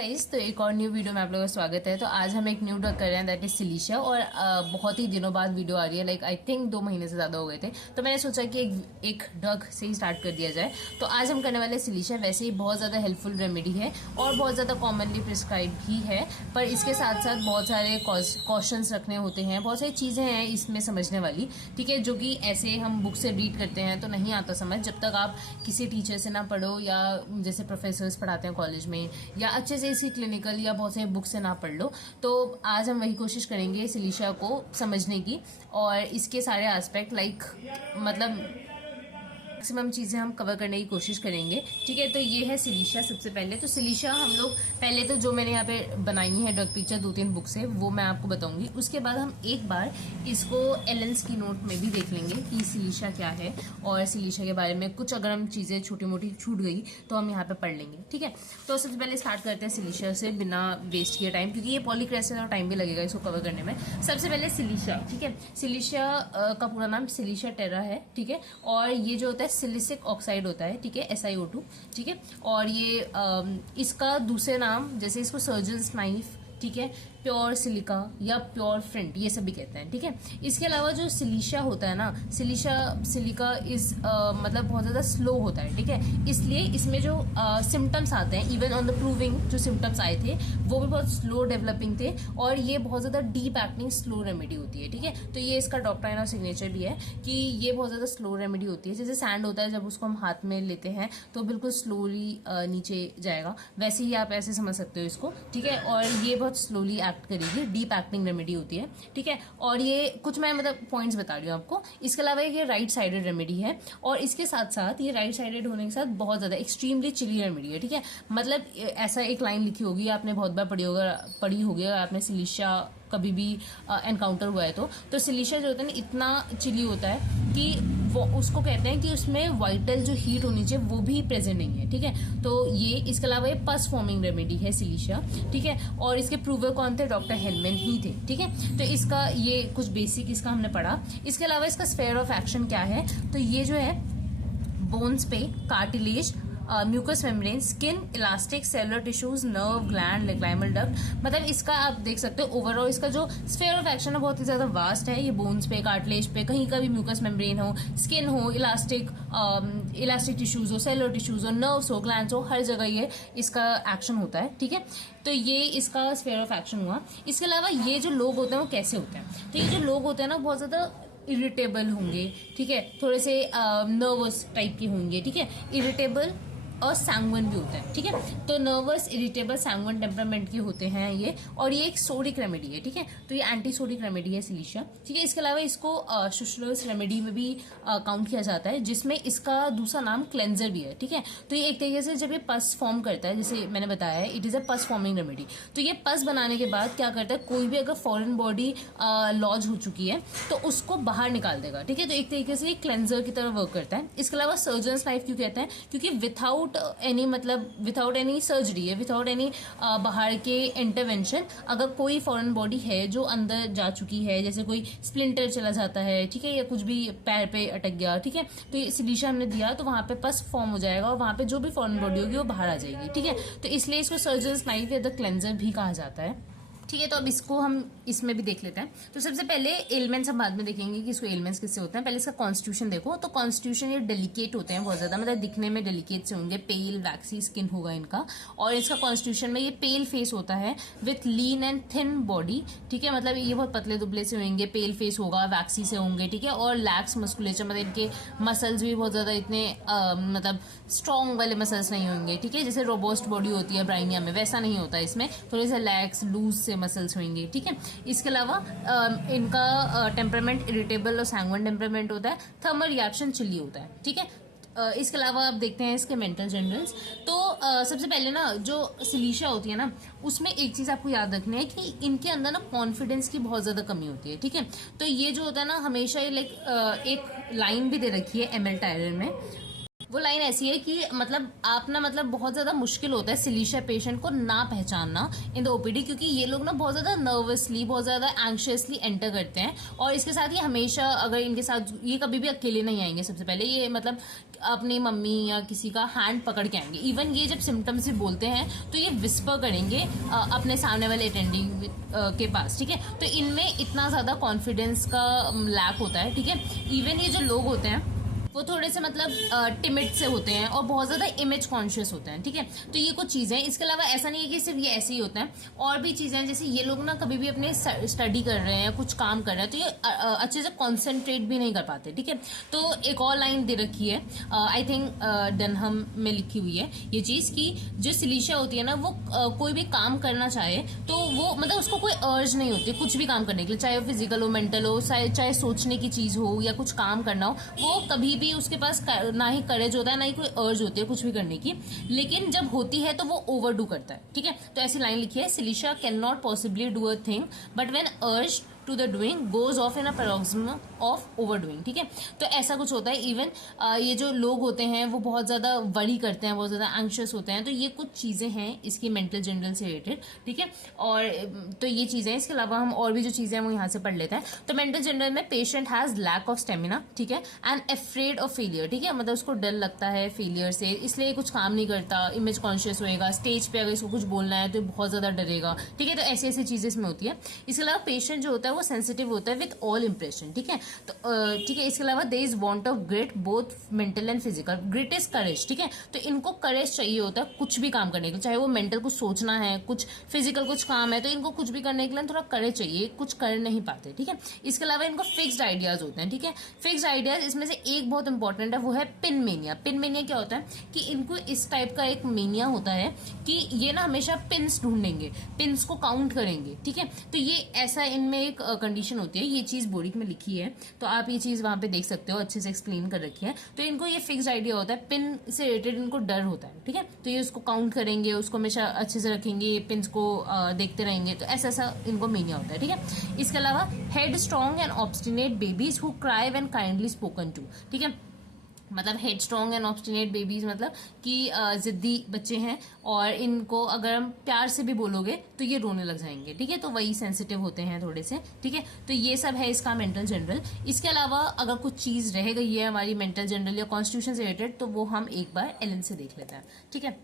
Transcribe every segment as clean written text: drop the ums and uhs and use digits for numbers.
Guys, तो एक और न्यू वीडियो में आप लोगों का स्वागत है। तो आज हम एक न्यू ड्रग कर रहे हैं, दैट इज सिलीशिया। और बहुत ही दिनों बाद वीडियो आ रही है, लाइक आई थिंक 2 महीने से ज़्यादा हो गए थे। तो मैंने सोचा कि एक ड्रग से ही स्टार्ट कर दिया जाए। तो आज हम करने वाले सिलीशिया। वैसे ही बहुत ज़्यादा हेल्पफुल रेमेडी है और बहुत ज़्यादा कॉमनली प्रिस्क्राइब भी है, पर इसके साथ साथ बहुत सारे कॉशंस रखने होते हैं, बहुत सारी चीज़ें हैं इसमें समझने वाली, ठीक है, जो कि ऐसे हम बुक से रीड करते हैं तो नहीं आता समझ, जब तक आप किसी टीचर से ना पढ़ो या जैसे प्रोफेसर्स पढ़ाते हैं कॉलेज में, या अच्छे से इसकी क्लिनिकल या बहुत सारे बुक से ना पढ़ लो। तो आज हम वही कोशिश करेंगे सिलीशिया को समझने की और इसके सारे एस्पेक्ट, लाइक मतलब मैक्सिमम चीज़ें हम कवर करने की कोशिश करेंगे, ठीक है। तो ये है सिलीशिया। सबसे पहले तो सिलीशिया हम लोग पहले तो जो मैंने यहाँ पे बनाई है ड्रग पिक्चर 2-3 बुक से, वो मैं आपको बताऊंगी। उसके बाद हम एक बार इसको एलेंस की नोट में भी देख लेंगे कि सिलीशिया क्या है, और सिलीशिया के बारे में कुछ अगर हम चीज़ें छोटी मोटी छूट गई तो हम यहाँ पे पढ़ लेंगे, ठीक है। तो सबसे पहले स्टार्ट करते हैं सिलीशिया से बिना वेस्ट किए टाइम, क्योंकि ये पॉलीक्रेस्ट है और टाइम भी लगेगा इसको कवर करने में। सबसे पहले सिलीशिया, ठीक है। सिलीशिया का पूरा नाम सिलीशिया टेरा है, ठीक है। और ये जो होता है सिलिसिक ऑक्साइड होता है, ठीक है, SiO2, ठीक है। और ये इसका दूसरे नाम, जैसे इसको सर्जन्स नाइफ, ठीक है, प्योर सिलिका या प्योर फ्रिंट, ये सभी कहते हैं, ठीक है। इसके अलावा जो सिलीशिया होता है ना, सिलिका इज मतलब बहुत ज़्यादा स्लो होता है, ठीक है। इसलिए इसमें जो सिम्टम्स आते हैं, इवन ऑन द प्रूविंग जो सिम्टम्स आए थे वो भी बहुत स्लो डेवलपिंग थे, और ये बहुत ज़्यादा डीप एक्टिंग स्लो रेमेडी होती है, ठीक है। तो ये इसका डॉक्टर और सिग्नेचर भी है कि ये बहुत ज़्यादा स्लो रेमेडी होती है। जैसे सैंड होता है, जब उसको हम हाथ में लेते हैं तो बिल्कुल स्लोली नीचे जाएगा, वैसे ही आप ऐसे समझ सकते हो इसको, ठीक है। और ये बहुत स्लोली एक्ट करेगी, डीप एक्टिंग रेमेडी होती है, ठीक है। और ये कुछ मैं मतलब पॉइंट्स बता रही हूँ आपको। इसके अलावा ये राइट साइडेड रेमेडी है, और इसके साथ साथ ये राइट साइडेड होने के साथ बहुत ज़्यादा एक्सट्रीमली चिली रेमेडी है, ठीक है। मतलब ऐसा एक लाइन लिखी होगी, आपने बहुत बार पढ़ी होगी अगर आपने सिलीशिया कभी भी एनकाउंटर हुआ है तो सिलीशिया जो होता है ना, इतना चिली होता है कि वो उसको कहते हैं कि उसमें वाइटल जो हीट होनी चाहिए वो भी प्रेजेंट नहीं है, ठीक है। तो ये इसके अलावा ये पस फॉर्मिंग रेमेडी है सिलीशिया, ठीक है। और इसके प्रूवर कौन थे? डॉक्टर हेलमैन ही थे, ठीक है। तो इसका ये कुछ बेसिक इसका हमने पढ़ा। इसके अलावा इसका स्फेयर ऑफ एक्शन क्या है? तो ये जो है बोन्स पे, cartilage, mucous membrane, skin, elastic, cellular tissues, nerve, gland, lachrymal duct, मतलब इसका आप देख सकते हो ओवरऑल इसका जो स्फेयर ऑफ एक्शन है बहुत ही ज्यादा वास्ट है। ये बोन्स पे, कार्टिलेज पे, कहीं का भी म्यूकस मेम्ब्रेन हो, स्किन हो, इलास्टिक टिश्यूज हो, सेलुलर टिश्यूज हो, नर्व्स हो, ग्लैंड्स हो, हर जगह ये इसका एक्शन होता है, ठीक है। तो ये इसका स्फेयर ऑफ एक्शन हुआ। इसके अलावा ये जो लोग होते हैं वो कैसे होते हैं? तो ये जो लोग होते हैं ना, बहुत ज्यादा इरिटेबल होंगे, ठीक है, थोड़े से नर्वस टाइप के होंगे, ठीक है। इरिटेबल और सैंग्विन भी होता है, ठीक है। तो नर्वस, इरिटेबल, सैंग्विन टेम्परामेंट के होते हैं ये, और ये एक सोडिक रेमेडी है, ठीक है। तो ये एंटी सोडिक रेमेडी है सिलीशिया, ठीक है। इसके अलावा इसको शुशलर्स रेमेडी में भी काउंट किया जाता है, जिसमें इसका दूसरा नाम क्लेंजर भी है, ठीक है। तो ये एक तरीके से जब ये पस फॉर्म करता है, जैसे मैंने बताया है, इट इज अ पस फॉर्मिंग रेमेडी। तो ये पस बनाने के बाद क्या करता है, कोई भी अगर फॉरेन बॉडी लॉज हो चुकी है तो उसको बाहर निकाल देगा, ठीक है। तो एक तरीके से ये क्लेंजर की तरह वर्क करता है। इसके अलावा सर्जन्स नाइफ क्यों कहते हैं? क्योंकि विथआउट एनी सर्जरी है, विथआउट एनी बाहर के इंटरवेंशन, अगर कोई फॉरेन बॉडी है जो अंदर जा चुकी है, जैसे कोई स्प्लिंटर चला जाता है, ठीक है, या कुछ भी पैर पे अटक गया, ठीक है, तो ये सिलीशिया हमने दिया तो वहां पे पस फॉर्म हो जाएगा और वहां पे जो भी फॉरेन बॉडी होगी वो बाहर आ जाएगी, ठीक है। तो इसलिए इसको सर्जन्स नाइफ या द क्लेंजर भी कहा जाता है, ठीक है। तो अब इसको हम इसमें भी देख लेते हैं। तो सबसे पहले एलिमेंट्स हम बाद में देखेंगे कि इसको एलिमेंट्स किससे होते हैं। पहले इसका कॉन्स्टिट्यूशन देखो। तो कॉन्स्टिट्यूशन ये डेलिकेट होते हैं बहुत ज्यादा, मतलब दिखने में डेलिकेट से होंगे, पेल वैक्सी स्किन होगा इनका। और इसका कॉन्स्टिट्यूशन में ये पेल फेस होता है with lean and thin body, ठीक है। मतलब ये बहुत पतले दुबले से होंगे, पेल फेस होगा, वैक्सी से होंगे, ठीक है। और लैक्स मस्कुलेचर, मतलब इनके मसल्स भी बहुत ज्यादा इतने मतलब स्ट्रॉन्ग वाले मसल्स नहीं होंगे, ठीक है। जैसे रोबोस्ट बॉडी होती है ब्राइनिया में, वैसा नहीं होता इसमें, थोड़े से लैक्स लूज से मसल्स होंगे, ठीक है। इसके अलावा इनका टेम्परामेंट इरिटेबल और सैंग्विन टेम्परामेंट होता है, थर्मल रिएक्शन चिली होता है, ठीक है। इसके अलावा आप देखते हैं इसके मेंटल जनरल्स। तो सबसे पहले ना जो सिलीशिया होती है ना, उसमें एक चीज आपको याद रखनी है कि इनके अंदर ना कॉन्फिडेंस की बहुत ज्यादा कमी होती है, ठीक है। तो ये जो होता है ना, हमेशा लाइक एक लाइन भी दे रखी है ML टायरर में वो लाइन ऐसी है कि मतलब आप ना मतलब बहुत ज्यादा मुश्किल होता है सिलीशिया पेशेंट को ना पहचानना इन द ओपीडी, क्योंकि ये लोग ना बहुत ज्यादा नर्वसली, बहुत ज्यादा एंग्शियसली एंटर करते हैं। और इसके साथ ही हमेशा अगर इनके साथ ये कभी भी अकेले नहीं आएंगे, सबसे पहले ये मतलब अपनी मम्मी या किसी का हैंड पकड़ के आएंगे। इवन ये जब सिम्टम्स भी बोलते हैं तो ये विस्पर करेंगे अपने सामने वाले अटेंडिंग के पास, ठीक है। तो इनमें इतना ज्यादा कॉन्फिडेंस का लैक होता है, ठीक है। इवन ये जो लोग होते हैं वो थोड़े से मतलब टिमिड से होते हैं और बहुत ज्यादा इमेज कॉन्शियस होते हैं, ठीक है। तो ये कुछ चीजें हैं। इसके अलावा ऐसा नहीं है कि सिर्फ ये ऐसे ही होता है, और भी चीजें हैं। जैसे ये लोग ना कभी भी अपने स्टडी कर रहे हैं या कुछ काम कर रहे हैं तो ये अच्छे से कॉन्सेंट्रेट भी नहीं कर पाते, ठीक है। तो एक और लाइन दे रखी है, आई थिंक डनहम में लिखी हुई है ये चीज की जो सिलीशिया होती है ना वो कोई भी काम करना चाहे तो वो मतलब उसको कोई अर्ज नहीं होती कुछ भी काम करने के लिए, चाहे वो फिजिकल हो, मेंटल हो, चाहे सोचने की चीज हो या कुछ काम करना हो, वो कभी भी उसके पास ना ही करेज होता है ना ही कोई अर्ज होती है कुछ भी करने की। लेकिन जब होती है तो वो ओवरडू करता है, ठीक है। तो ऐसी लाइन लिखी है, Cecilia can not possibly do a thing but when urge to the doing goes off in a paroxysm of over doing, ठीक है। तो ऐसा कुछ होता है। इवन ये जो लोग होते हैं वो बहुत ज्यादा वरी करते हैं, बहुत ज्यादा एंग्शियस होते हैं। तो ये कुछ चीजें हैं इसकी मेंटल जनरल से रिलेटेड, ठीक है। और तो ये चीजें, इसके अलावा हम और भी जो चीजें हैं वो यहाँ से पढ़ लेते हैं। तो मेंटल जनरल में patient has lack of stamina, ठीक है, एंड अफ्रेड ऑफ फेलियर, ठीक है। मतलब उसको डर लगता है फेलियर से, इसलिए कुछ काम नहीं करता, इमेज कॉन्शियस होएगा, स्टेज पे अगर इसको कुछ बोलना है तो बहुत ज्यादा डरेगा, ठीक है। तो ऐसी ऐसी चीजें इसमें होती है। इसके अलावा पेशेंट जो होता है वो सेंसिटिव होता है विद ऑल इंप्रेशन, ठीक है। तो ठीक है। इसके अलावा there is want of grit both mental and physical. Grit is courage, ठीक है। तो इनको करेज चाहिए होता है कुछ भी काम करने के लिए, चाहे वो मेंटल कुछ सोचना है, कुछ फिजिकल कुछ काम है, तो इनको कुछ भी करने के लिए थोड़ा करेज चाहिए, कुछ कर नहीं पाते, ठीक है। इसके अलावा इनको फिक्स्ड आइडियाज होते हैं, ठीक है। फिक्स्ड आइडियाज, इसमें से एक बहुत इंपॉर्टेंट है, वो है पिन मेनिया। पिन मेनिया क्या होता है कि इनको इस टाइप का एक मेनिया होता है कि ये ना हमेशा पिन्स ढूंढेंगे, पिन्स को काउंट करेंगे, ठीक है। तो ये ऐसा इनमें एक कंडीशन होती है। ये चीज बोरिक में लिखी है तो आप ये चीज वहां पे देख सकते हो, अच्छे से एक्सप्लेन कर रखी है। तो इनको ये फिक्स्ड आइडिया होता है, पिन से रिलेटेड इनको डर होता है, ठीक है। तो ये उसको काउंट करेंगे, उसको हमेशा अच्छे से रखेंगे, पिन्स को देखते रहेंगे। तो ऐसा ऐसा इनको मेनिया होता है, ठीक है। इसके अलावा head strong and obstinate babies who cry when kindly spoken to, ठीक है। मतलब head strong and obstinate babies मतलब कि जिद्दी बच्चे हैं और इनको अगर हम प्यार से भी बोलोगे तो ये रोने लग जाएंगे, ठीक है। तो वही सेंसिटिव होते हैं थोड़े से, ठीक है। तो ये सब है इसका मेंटल जनरल। इसके अलावा अगर कुछ चीज रह गई है हमारी मेंटल जनरल या कॉन्स्टिट्यूशन से रिलेटेड तो वो हम एक बार एलन से देख लेते हैं, ठीक है।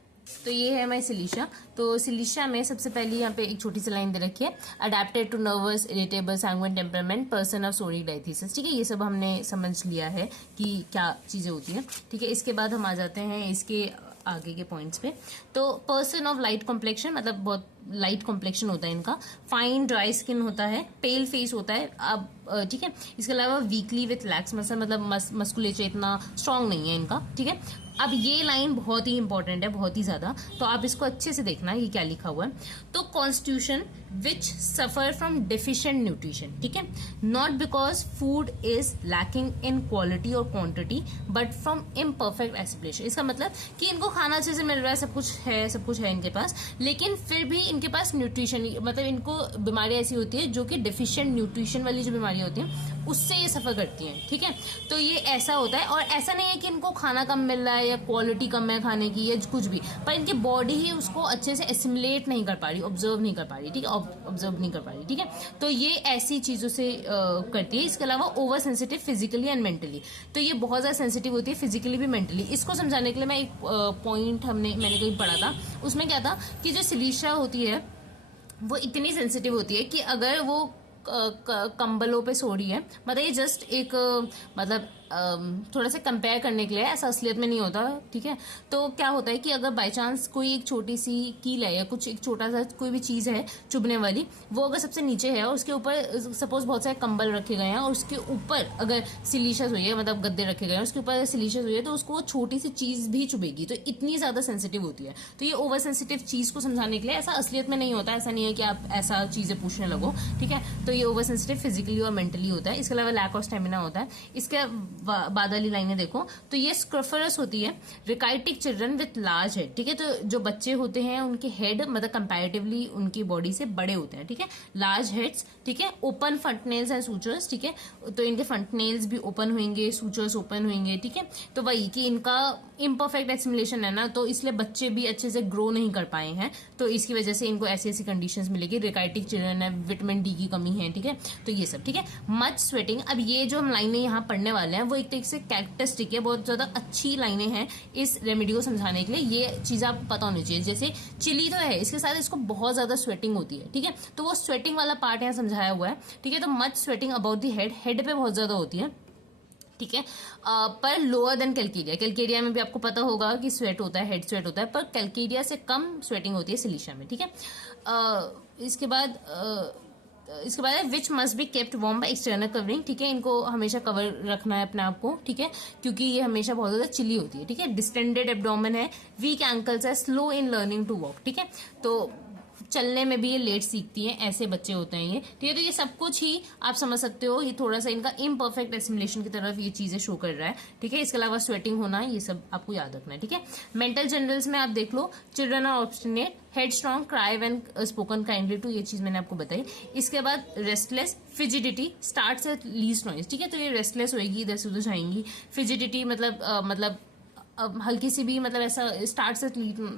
तो ये है हमारी सिलीशिया। तो सिलीशिया में सबसे पहली यहाँ पे एक छोटी सी लाइन दे रखी है, adapted to nervous, irritable, sanguine temperament, person of sonic diathesis, ठीक है। ये सब हमने समझ लिया है कि क्या चीजें होती हैं, ठीक है। इसके बाद हम आ जाते हैं इसके आगे के पॉइंट्स पे। तो पर्सन ऑफ लाइट कॉम्प्लेक्शन, मतलब बहुत लाइट कॉम्प्लेक्शन होता है इनका, फाइन ड्राई स्किन होता है, पेल फेस होता है, अब ठीक है। इसके अलावा वीकली विथ लैक्स मसल, मतलब मस्कुलेचर इतना स्ट्रांग नहीं है इनका, ठीक है। अब ये लाइन बहुत ही इंपॉर्टेंट है, बहुत ही ज्यादा, तो आप इसको अच्छे से देखना ये क्या लिखा हुआ है। तो constitution which suffer from deficient nutrition, ठीक है, not because food is lacking in quality और quantity but from imperfect assimilation. इसका मतलब कि इनको खाना अच्छे से मिल रहा है, सब कुछ है इनके पास, लेकिन फिर भी इनके पास न्यूट्रिशन, मतलब इनको बीमारी ऐसी होती है जो कि डिफिशिएंट न्यूट्रिशन वाली जो बीमारियां होती हैं उससे ये सफर करती हैं, ठीक है। तो ये ऐसा होता है, और ऐसा नहीं है कि इनको खाना कम मिल रहा है या क्वालिटी कम है खाने की या कुछ भी, पर इनकी बॉडी ही उसको अच्छे से एसिमुलेट नहीं कर पा रही, ऑब्जर्व नहीं कर पा रही, ठीक है, ऑब्जर्व नहीं कर पा रही, ठीक है। तो ये ऐसी चीजों से करती है। इसके अलावा over sensitive physically and mentally, तो ये बहुत ज्यादा सेंसिटिव होती है फिजिकली भी मेंटली। इसको समझाने के लिए मैं एक पॉइंट मैंने कहीं पढ़ा था, उसमें क्या था कि जो सिलीशिया होती है वो इतनी सेंसिटिव होती है कि अगर वो कंबलों पे सो रही है, मतलब ये जस्ट एक मतलब थोड़ा सा कंपेयर करने के लिए, ऐसा असलियत में नहीं होता, ठीक है। तो क्या होता है कि अगर बाय चांस कोई एक छोटी सी कील है या कुछ एक छोटा सा कोई भी चीज है चुभने वाली, वो अगर सबसे नीचे है और उसके ऊपर सपोज बहुत सारे कंबल रखे गए हैं और उसके ऊपर अगर सिलीशियस हुई है, मतलब गद्दे रखे गए हैं, उसके ऊपर सिलीशियस हुई है तो उसको वो छोटी सी चीज भी चुभेगी, तो इतनी ज्यादा सेंसिटिव होती है। तो ये ओवर सेंसिटिव चीज को समझाने के लिए, ऐसा असलियत में नहीं होता, ऐसा नहीं है कि आप ऐसा चीजें पूछने लगो, ठीक है। तो ये ओवर सेंसिटिव फिजिकली और मेंटली होता है। इसके अलावा लैक ऑफ स्टेमिना होता है। इसके बादली लाइनें देखो तो ये स्क्रफरस होती है। रिकाइटिक चिल्ड्रन विथ लार्ज हेड, ठीक है, तो जो बच्चे होते हैं उनके हेड मतलब कंपैरेटिवली उनकी बॉडी से बड़े होते हैं, ठीक है, लार्ज हेड्स, ठीक है, open front nails and sutures, ठीक है, तो इनके फ्रंट नेल्स भी ओपन होंगे, सूचर्स ओपन होंगे, ठीक है, तो वही कि इनका इम्परफेक्ट एसिमुलेशन है ना, तो इसलिए बच्चे भी अच्छे से ग्रो नहीं कर पाए हैं, तो इसकी वजह से इनको ऐसी ऐसी कंडीशंस मिलेगी। रिकाइटिक चिल्ड्रन है, विटामिन डी की कमी है, ठीक है, तो ये सब, ठीक है। मच स्वेटिंग, अब ये जो हम लाइनें यहाँ पढ़ने वाले हैं वो एक तरीके से कैरेक्टरिस्टिक है, बहुत ज्यादा अच्छी लाइनें हैं इस रेमेडी को समझाने के लिए। ये चीज आपको पता होनी चाहिए, जैसे चिली तो है, इसके साथ इसको बहुत ज्यादा स्वेटिंग होती है, ठीक है, तो वो स्वेटिंग वाला पार्ट यहाँ समझाया हुआ है, ठीक है। तो much sweating about the head, head पे बहुत ज्यादा होती है, ठीक है, पर लोअर देन कैल्केरिया, कैल्केरिया में भी आपको पता होगा कि स्वेट होता है, हेड स्वेट होता है, पर कैल्केरिया से कम स्वेटिंग होती है सिलिशा में, ठीक है। इसके बाद है which must be kept warm by external covering, ठीक है, इनको हमेशा कवर रखना है अपने आप को, ठीक है, क्योंकि ये हमेशा बहुत ज्यादा चिली होती है, ठीक है। डिस्टेंडेड एब्डोमेन है, वीक एंकल्स है, slow in learning to walk, ठीक है, तो चलने में भी ये लेट सीखती हैं, ऐसे बच्चे होते हैं ये, ठीक है। तो ये सब कुछ ही आप समझ सकते हो, ये थोड़ा सा इनका इम्परफेक्ट एसिमुलेशन की तरफ ये चीजें शो कर रहा है, ठीक है। इसके अलावा स्वेटिंग होना, ये सब आपको याद रखना है, ठीक है। मेंटल जनरल्स में आप देख लो, children are obstinate, head strong, cry when spoken kindly to, ये चीज मैंने आपको बताई। इसके बाद restless, fidgety, starts at least noise, ठीक है, तो ये रेस्टलेस होएगी, इधर से उधर जाएंगी। फिजिडिटी मतलब अब हल्की सी भी मतलब ऐसा स्टार्ट से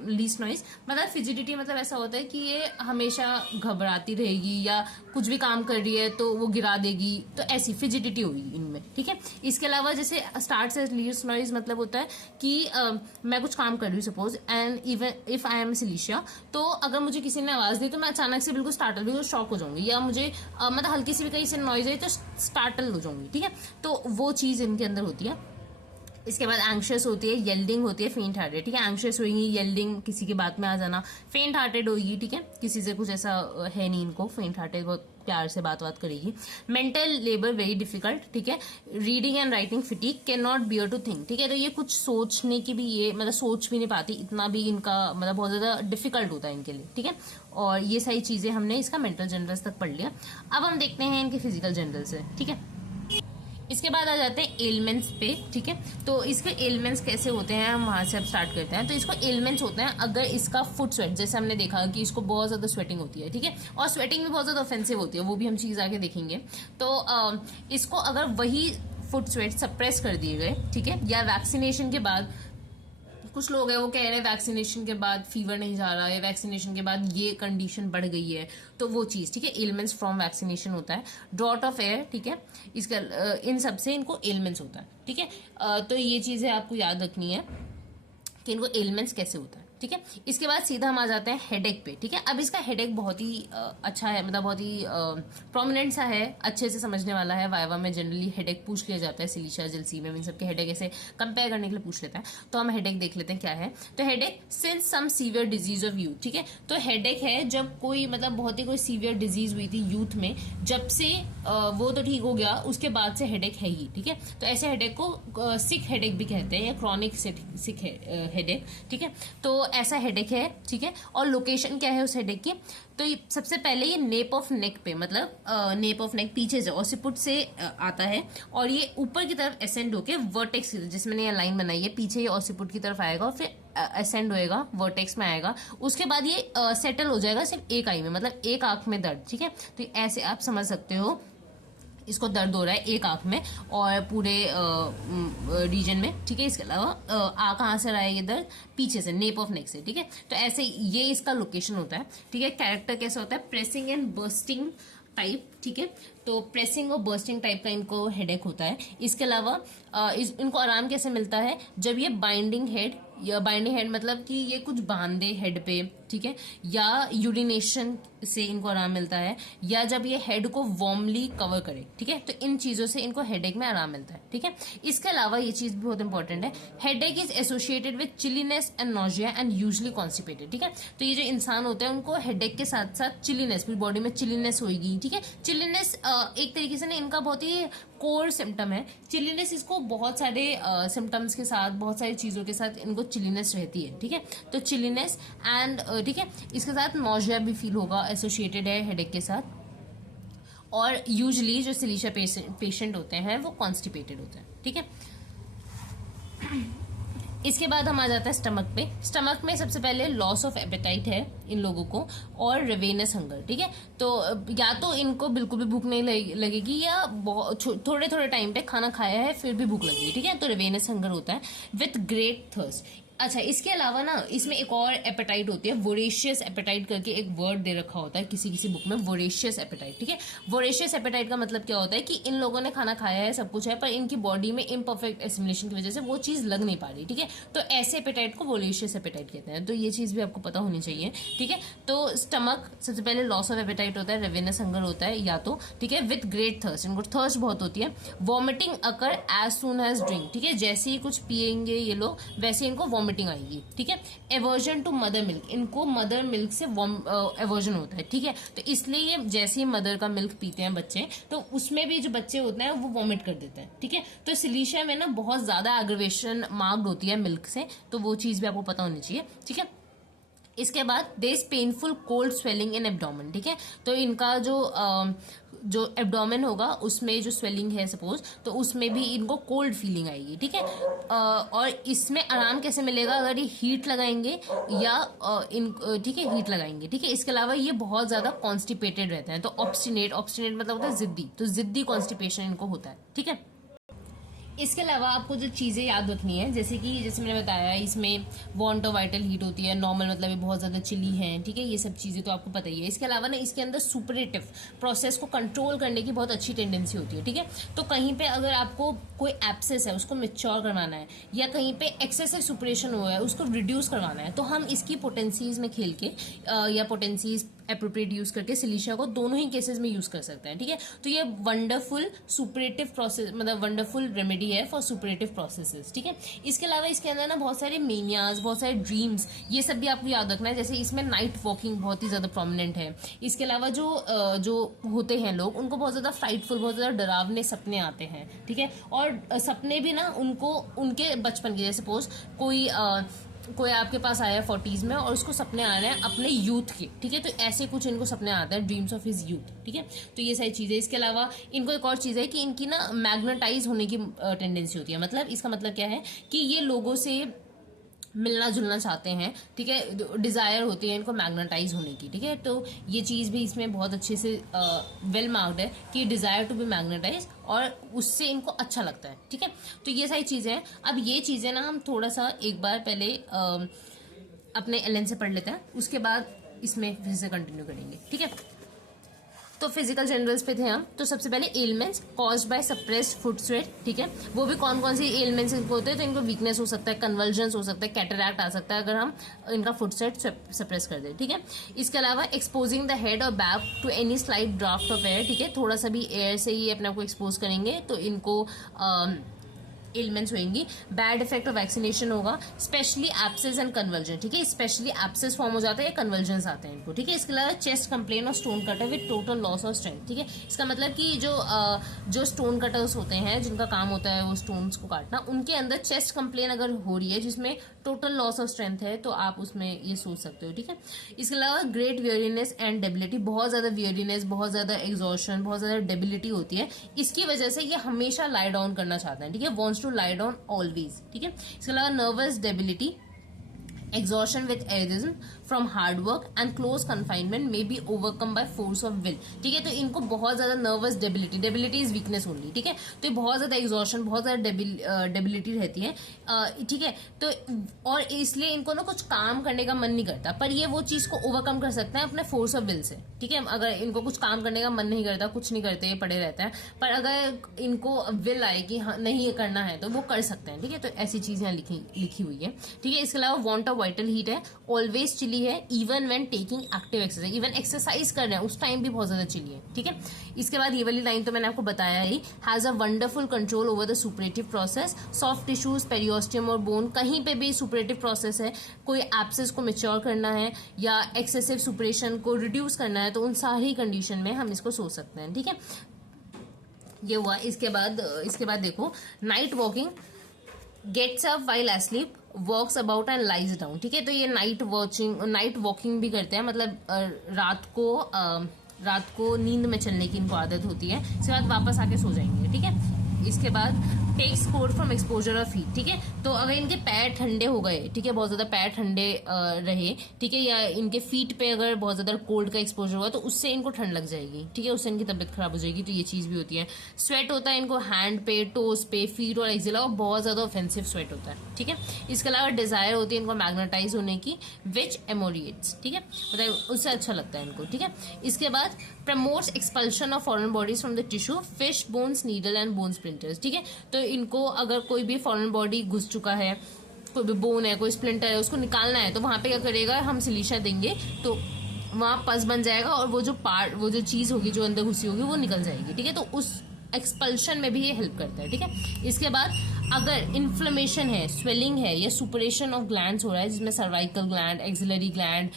लीस्ट नॉइज, मतलब फिजिडिटी मतलब ऐसा होता है कि ये हमेशा घबराती रहेगी या कुछ भी काम कर रही है तो वो गिरा देगी, तो ऐसी फिजिडिटी होगी इनमें, ठीक है। इसके अलावा जैसे स्टार्ट से लीस्ट नॉइज मतलब होता है कि मैं कुछ काम कर रही हूँ suppose, and even if I am silicea, तो अगर मुझे किसी ने आवाज दी तो मैं अचानक से बिल्कुल स्टार्टल, बिल्कुल शॉक हो जाऊंगी, या मुझे मतलब हल्की सी भी कहीं से नॉइज आई तो स्टार्टल हो जाऊंगी, ठीक है, तो वो चीज इनके अंदर होती है। इसके बाद एंग्शियस होती है, येल्डिंग होती है, फेंट हार्टेड, ठीक है, एंग्शियस होगी, येल्डिंग किसी की बात में आ जाना, फेंट हार्टेड होगी, ठीक है, किसी से कुछ ऐसा है नहीं इनको, फेंट हार्टेड बहुत प्यार से बात करेगी। मेंटल लेबर वेरी डिफिकल्ट, ठीक है, reading and writing fatigue, can not bear to think, ठीक है, तो ये कुछ सोचने की भी ये मतलब सोच भी नहीं पाती, इतना भी इनका मतलब बहुत ज्यादा डिफिकल्ट होता है इनके लिए, ठीक है। और ये सारी चीजें हमने इसका मेंटल जनरल्स तक पढ़ लिया। अब हम देखते हैं इनके फिजिकल जनरल्स है, ठीक है। इसके बाद आ जाते हैं एलिमेंट्स पे, ठीक है, तो इसके एलिमेंट्स कैसे होते हैं हम वहां से अब स्टार्ट करते हैं। तो इसको एलिमेंट्स होते हैं अगर इसका फुट स्वेट, जैसे हमने देखा कि इसको बहुत ज्यादा स्वेटिंग होती है, ठीक है, और स्वेटिंग भी बहुत ज्यादा ऑफेंसिव होती है, वो भी हम चीज आगे देखेंगे। तो इसको अगर वही फुट स्वेट सप्रेस कर दिए गए, ठीक है, या वैक्सीनेशन के बाद, कुछ लोग हैं वो कह रहे हैं वैक्सीनेशन के बाद फीवर नहीं जा रहा है, वैक्सीनेशन के बाद ये कंडीशन बढ़ गई है, तो वो चीज, ठीक है, एलिमेंट्स फ्रॉम वैक्सीनेशन होता है। ड्रॉट ऑफ एयर, ठीक है, इसका इन सब से इनको एलिमेंट्स होता है, ठीक है। तो ये चीजें आपको याद रखनी है कि इनको एलिमेंट्स कैसे होता है, ठीक है। इसके बाद सीधा हम आ जाते हैं हेडेक पे, ठीक है। अब इसका हेडेक बहुत ही अच्छा है, मतलब बहुत ही प्रोमिनेंट सा है, अच्छे से समझने वाला है। वाइवा में जनरली हेडेक पूछ लिया जाता है, सिलिशा, जलसीमियम, इन सबके हेडेक ऐसे कंपेयर करने के लिए पूछ लेता है। तो हम हेडेक देख लेते हैं क्या है। तो headache since some severe disease of youth, ठीक है, तो हेडेक है जब कोई मतलब बहुत ही कोई सीवियर डिजीज हुई थी यूथ में, जब से वो तो ठीक हो गया, उसके बाद से हेडेक है ही, ठीक है। तो ऐसे हेडेक को सिक हेडेक भी कहते हैं, या क्रॉनिक सिक हेडेक, ठीक है। तो ऐसा हेडेक है, ठीक है। और लोकेशन क्या है उस हेडेक की, तो सबसे पहले ये नेप ऑफ नेक पे, मतलब नेप ऑफ नेक पीछे से ऑसिपुट से आता है, और ये ऊपर की तरफ एसेंड होके वर्टेक्स, जिसमें ये लाइन बनाई है, पीछे ये ऑसिपुट की तरफ आएगा और फिर एसेंड होएगा, वर्टेक्स में आएगा। उसके बाद ये सेटल हो जाएगा सिर्फ एक आई में, मतलब एक आंख में दर्द, ठीक है। तो ऐसे आप समझ सकते हो इसको दर्द हो रहा है एक आंख में और पूरे रीजन में, ठीक है। इसके अलावा कहाँ से रहा है ये दर्द, पीछे से, नेप ऑफ नेक से, ठीक है। तो ऐसे ये इसका लोकेशन होता है, ठीक है। कैरेक्टर कैसा होता है, प्रेसिंग एंड बर्स्टिंग टाइप, ठीक है। तो प्रेसिंग और बर्स्टिंग टाइप का इनको हेडेक होता है। इसके अलावा इनको आराम कैसे मिलता है, जब ये बाइंडिंग हेड, या बाइंडिंग हेड मतलब कि ये कुछ बांधे हेड पे, ठीक है, या यूरिनेशन से इनको आराम मिलता है, या जब ये हेड को वार्मली कवर करे, ठीक है। तो इन चीजों से इनको हेडेक में आराम मिलता है, ठीक है। इसके अलावा ये चीज भी बहुत इंपॉर्टेंट है, headache is associated with chilliness and nausea and usually constipated, ठीक है। तो ये जो इंसान होते हैं उनको हेडेक के साथ साथ चिलीनेस, पूरी बॉडी में चिलीनेस होगी, ठीक है। चिलीनेस एक तरीके से ना इनका बहुत ही कोर सिम्टम है चिलीनेस। इसको बहुत सारे सिम्टम्स के साथ, बहुत सारी चीजों के साथ इनको चिलीनेस रहती है, ठीक है। तो चिलीनेस एंड ठीक है, इसके साथ नोजिया भी फील होगा, एसोसिएटेड है हेडेक के साथ। और यूजली जो सिलीशिया पेशेंट होते हैं वो कॉन्स्टिपेटेड होते हैं, ठीक है। इसके बाद हम आ जाता है स्टमक पे। स्टमक में सबसे पहले लॉस ऑफ एपेटाइट है इन लोगों को, और रेवेनस हंगर, ठीक है। तो या तो इनको बिल्कुल भी भूख नहीं लगेगी, या थोड़े थोड़े टाइम पे खाना खाया है फिर भी भूख लगेगी, ठीक है। तो रेवेनस हंगर होता है विथ ग्रेट थर्स्ट। अच्छा, इसके अलावा ना इसमें एक और एपेटाइट होती है, वोरेशियस एपेटाइट करके एक वर्ड दे रखा होता है किसी किसी बुक में, वोरेशियस एपेटाइट, ठीक है। वोरेशियस एपेटाइट का मतलब क्या होता है कि इन लोगों ने खाना खाया है, सब कुछ है, पर इनकी बॉडी में इम्परफेक्ट एसिमिलेशन की वजह से वो चीज़ लग नहीं पा रही, ठीक है। तो ऐसे एपेटाइट को वोरेशियस एपेटाइट कहते हैं। तो ये चीज़ भी आपको पता होनी चाहिए, ठीक है। तो स्टमक सबसे पहले लॉस ऑफ एपेटाइट होता है, रेवेनस हंगर होता है या तो, ठीक है, विथ ग्रेट थर्स्ट, इनको थर्स्ट बहुत होती है। Vomiting occur as soon as drink, ठीक है, जैसे ही कुछ पियेंगे ये लोग वैसे इनको वॉमिटिंग आएगी, ठीक है। एवर्जन टू मदर मिल्क, इनको मदर मिल्क से एवर्जन होता है, ठीक है। तो इसलिए ये जैसे ही मदर का मिल्क पीते हैं बच्चे, तो उसमें भी जो बच्चे होते हैं वो वॉमिट कर देते हैं, ठीक है। तो सिलीशिया में ना बहुत ज्यादा एग्रवेशन मार्क्ड होती है मिल्क से, तो वो चीज भी आपको पता होनी चाहिए, ठीक है। इसके बाद there is painful cold swelling in abdomen, ठीक है। तो इनका जो एब्डोमेन होगा उसमें जो स्वेलिंग है सपोज, तो उसमें भी इनको कोल्ड फीलिंग आएगी, ठीक है। और इसमें आराम कैसे मिलेगा, अगर ये हीट लगाएंगे या ठीक है, हीट लगाएंगे, ठीक है। इसके अलावा ये बहुत ज्यादा कॉन्स्टिपेटेड रहते हैं, तो ऑब्स्टिनेट मतलब होता है जिद्दी, तो जिद्दी कॉन्स्टिपेशन इनको होता है, ठीक है। इसके अलावा आपको जो चीज़ें याद रखनी है, जैसे मैंने बताया इसमें वांट ऑफ वाइटल हीट होती है, नॉर्मल मतलब ये बहुत ज़्यादा चिली है, ठीक है, ये सब चीज़ें तो आपको पता ही है। इसके अलावा ना इसके अंदर सुपरेटिव प्रोसेस को कंट्रोल करने की बहुत अच्छी टेंडेंसी होती है, ठीक है। तो कहीं पे अगर आपको कोई एब्सेस है उसको मेच्योर करवाना है, या कहीं पे एक्सेसिव सुपरेशन हुआ है उसको रिड्यूस करवाना है, तो हम इसकी पोटेंसीज में खेल के या पोटेंसीज एप्रोप्रिएट यूज करके सिलीशिया को दोनों ही केसेस में यूज कर सकते हैं, ठीक है। तो ये वंडरफुल सुपरेटिव प्रोसेस, मतलब वंडरफुल रेमेडी है फॉर सुपरेटिव प्रोसेसेस, ठीक है। इसके अलावा इसके अंदर ना बहुत सारे मेनियाज, बहुत सारे ड्रीम्स, ये सब भी आपको याद रखना है। जैसे इसमें नाइट वॉकिंग बहुत ही ज्यादा प्रोमिनेंट है। इसके अलावा जो होते हैं लोग, उनको बहुत ज्यादा फ्राइटफुल, बहुत ज्यादा डरावने सपने आते हैं, ठीक है। और सपने भी ना उनको उनके बचपन के, जैसे सपोज कोई आपके पास आया है 40s में और उसको सपने आ रहे हैं अपने यूथ के, ठीक है। तो ऐसे कुछ इनको सपने आते हैं, ड्रीम्स ऑफ हिज यूथ, ठीक है। तो ये सारी चीजें। इसके अलावा इनको एक और चीज है कि इनकी ना मैग्नेटाइज होने की टेंडेंसी होती है। मतलब इसका मतलब क्या है कि ये लोगों से मिलना जुलना चाहते हैं, ठीक है, डिजायर होती है इनको मैग्नेटाइज होने की, ठीक है। तो ये चीज़ भी इसमें बहुत अच्छे से वेल मार्क्ड है कि डिजायर टू बी मैग्नेटाइज, और उससे इनको अच्छा लगता है, ठीक है। तो ये सारी चीज़ें हैं। अब ये चीज़ें ना हम थोड़ा सा एक बार पहले अपने एलएन से पढ़ लेते हैं, उसके बाद इसमें फिर से कंटिन्यू करेंगे, ठीक है। तो फिजिकल जनरल्स पे थे हम। तो सबसे पहले elements caused by suppressed foot sweat, ठीक है। वो भी कौन कौन सी एलिमेंट्स इनको होते हैं, तो इनको वीकनेस हो सकता है, कन्वर्जन्स हो सकता है, कैटरैक्ट आ सकता है अगर हम इनका फुट स्वेट सप्रेस कर दें, ठीक है। इसके अलावा एक्सपोजिंग द हेड और back to any slight draft of air, ठीक है, थोड़ा सा भी एयर से ही अपने आप को एक्सपोज करेंगे तो इनको एलिमेंट्स होंगी। बैड इफेक्ट ऑफ वैक्सीनेशन होगा, स्पेशली एब्सेस एंड कन्वर्जन, ठीक है। स्पेशली एब्सेस फॉर्म हो जाता है या कन्वर्जन आते हैं इनको, ठीक है। इसके अलावा चेस्ट कंप्लेन और stone cutter with total loss of strength, ठीक है। इसका मतलब कि जो स्टोन कटर्स होते हैं जिनका काम होता है वो स्टोन्स को काटना, उनके अंदर चेस्ट कंप्लेन अगर हो रही है जिसमें टोटल लॉस ऑफ स्ट्रेंथ है, तो आप उसमें ये सोच सकते हो, ठीक है। इसके अलावा ग्रेट वियरीनेस एंड डेबिलिटी, बहुत ज्यादा वियरीनेस, बहुत ज्यादा एग्जॉशन, बहुत ज्यादा डेबिलिटी होती है। इसकी वजह से ये हमेशा लाई डाउन करना चाहते हैं, ठीक है, wants to lie down always, ठीक है। इसके अलावा nervous debility, exhaustion with erythema from hard work and close confinement may be overcome by force of will, ठीक है। तो इनको बहुत ज्यादा nervous debility is weakness only, ठीक है। तो ये बहुत ज्यादा एग्जॉशन, बहुत ज्यादा डेबिलिटी रहती है, ठीक है। तो और इसलिए इनको ना कुछ काम करने का मन नहीं करता, पर ये वो चीज को ओवरकम कर सकते हैं अपने फोर्स ऑफ विल से, ठीक है। अगर इनको कुछ काम करने का मन नहीं करता, कुछ नहीं करते, ये पड़े रहते हैं, पर अगर इनको विल आए कि हाँ नहीं ये करना है तो वो कर सकते हैं, ठीक है। तो ऐसी चीज यहाँ लिखी हुई है, ठीक है। इसके अलावा वांट ऑफ वाइटल हीट है, ऑलवेज चिली है, even when taking active exercise, even exercise कर रहे हैं उस टाइम भी बहुत ज्यादा चिली है, ठीक है। इसके बाद ये वाली लाइन तो मैंने आपको बताया ही, has a wonderful control over the suppurative process, soft tissues, periosteum और बोन, कहीं पे भी सुपरेटिव प्रोसेस है, कोई एब्सेस को मेच्योर करना है या एक्सेसिव सुपरेशन को रिड्यूस करना है, तो उन सारी कंडीशन में हम इसको सोच सकते हैं, ठीक है। ये हुआ। इसके बाद देखो night walking, gets up while asleep, walks about and lies down, ठीक है। तो ये नाइट वॉकिंग भी करते हैं, मतलब रात को रात को नींद में चलने की इनको आदत होती है, इसके बाद वापस आके सो जाएंगे, ठीक है। इसके बाद takes cold from exposure of heat, ठीक है। तो अगर इनके पैर ठंडे हो गए, ठीक है, बहुत ज्यादा पैर ठंडे रहे, ठीक है, या इनके फीट पे अगर बहुत ज्यादा कोल्ड का एक्सपोजर हुआ तो उससे इनको ठंड लग जाएगी, ठीक है, उससे इनकी तबीयत खराब हो जाएगी, तो ये चीज भी होती है। स्वेट होता है इनको हैंड पे, टोज पे, फीट और एक्जिला, और बहुत ज्यादा ऑफेंसिव स्वेट होता है, ठीक है। इसके अलावा डिजायर होती है इनको मैग्नेटाइज होने की, विच एमोरिएट्स, ठीक है, मतलब उससे अच्छा लगता है इनको, ठीक है। इसके बाद promotes expulsion of foreign bodies from the tissue, fish bones, needle and bone splinters, ठीक है। तो इनको अगर कोई भी फॉरेन बॉडी घुस चुका है, कोई भी बोन है, कोई स्प्लिंटर है, उसको निकालना है, तो वहां पे क्या करेगा, हम सिलीशा देंगे तो वहां पस बन जाएगा और वो जो चीज होगी जो अंदर घुसी होगी वो निकल जाएगी, ठीक है। तो उस एक्सपल्शन में भी ये हेल्प करता है, ठीक है। इसके बाद अगर इन्फ्लेमेशन है, स्वेलिंग है, या सुपरेशन ऑफ ग्लैंड्स हो रहा है, जिसमें सर्वाइकल ग्लैंड, एक्सिलरी ग्लैंड,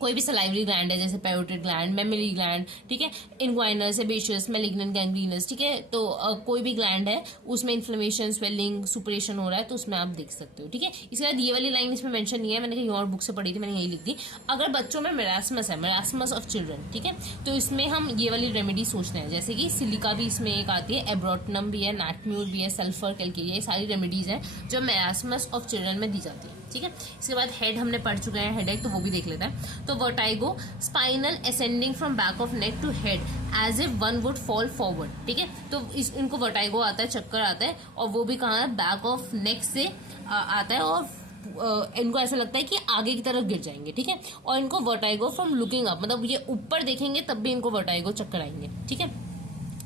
कोई भी सलाइवरी ग्लैंड है जैसे पैरोटिड ग्लैंड, मेमरी ग्लैंड, ठीक है, इनग्वाइनर, सेबेशियस, मैलिग्नेंट, गैंग्रीनस, ठीक है। तो कोई भी ग्लैंड है उसमें इन्फ्लेमेशन, स्वेलिंग, सुपरेशन हो रहा है तो उसमें आप देख सकते हो, ठीक है। इसके बाद ये वाली लाइन इसमें मेंशन नहीं है, मैंने कहीं और बुक से पढ़ी थी, मैंने यही लिख दी। अगर बच्चों में मेरास्मस है, मेरास्मस ऑफ चिल्ड्रन, ठीक है, तो इसमें हम ये वाली रेमेडी सोचते हैं, जैसे कि सिलिका भी इसमें एक आती है, एब्रोटनम भी है, नैटम्यूर भी है, सल्फर, कैल्केरिया, ये सारी रेमेडीज हैं जो मेरास्मस ऑफ चिल्ड्रन में दी जाती है, ठीक है। इसके बाद हेड हमने पढ़ चुके हैं, हेडेक, तो वो भी देख लेते हैं। तो vertigo, spinal ascending from back of neck to head as if one would fall forward, ठीक है। तो इनको वर्टाइगो आता है, चक्कर आता है, और वो भी कहाँ है, बैक ऑफ नेक से आता है, और इनको ऐसा लगता है कि आगे की तरफ गिर जाएंगे, ठीक है। और इनको वर्टाइगो फ्रॉम लुकिंग अप, मतलब ये ऊपर देखेंगे तब भी इनको वर्टाइगो चक्कर आएंगे, ठीक है।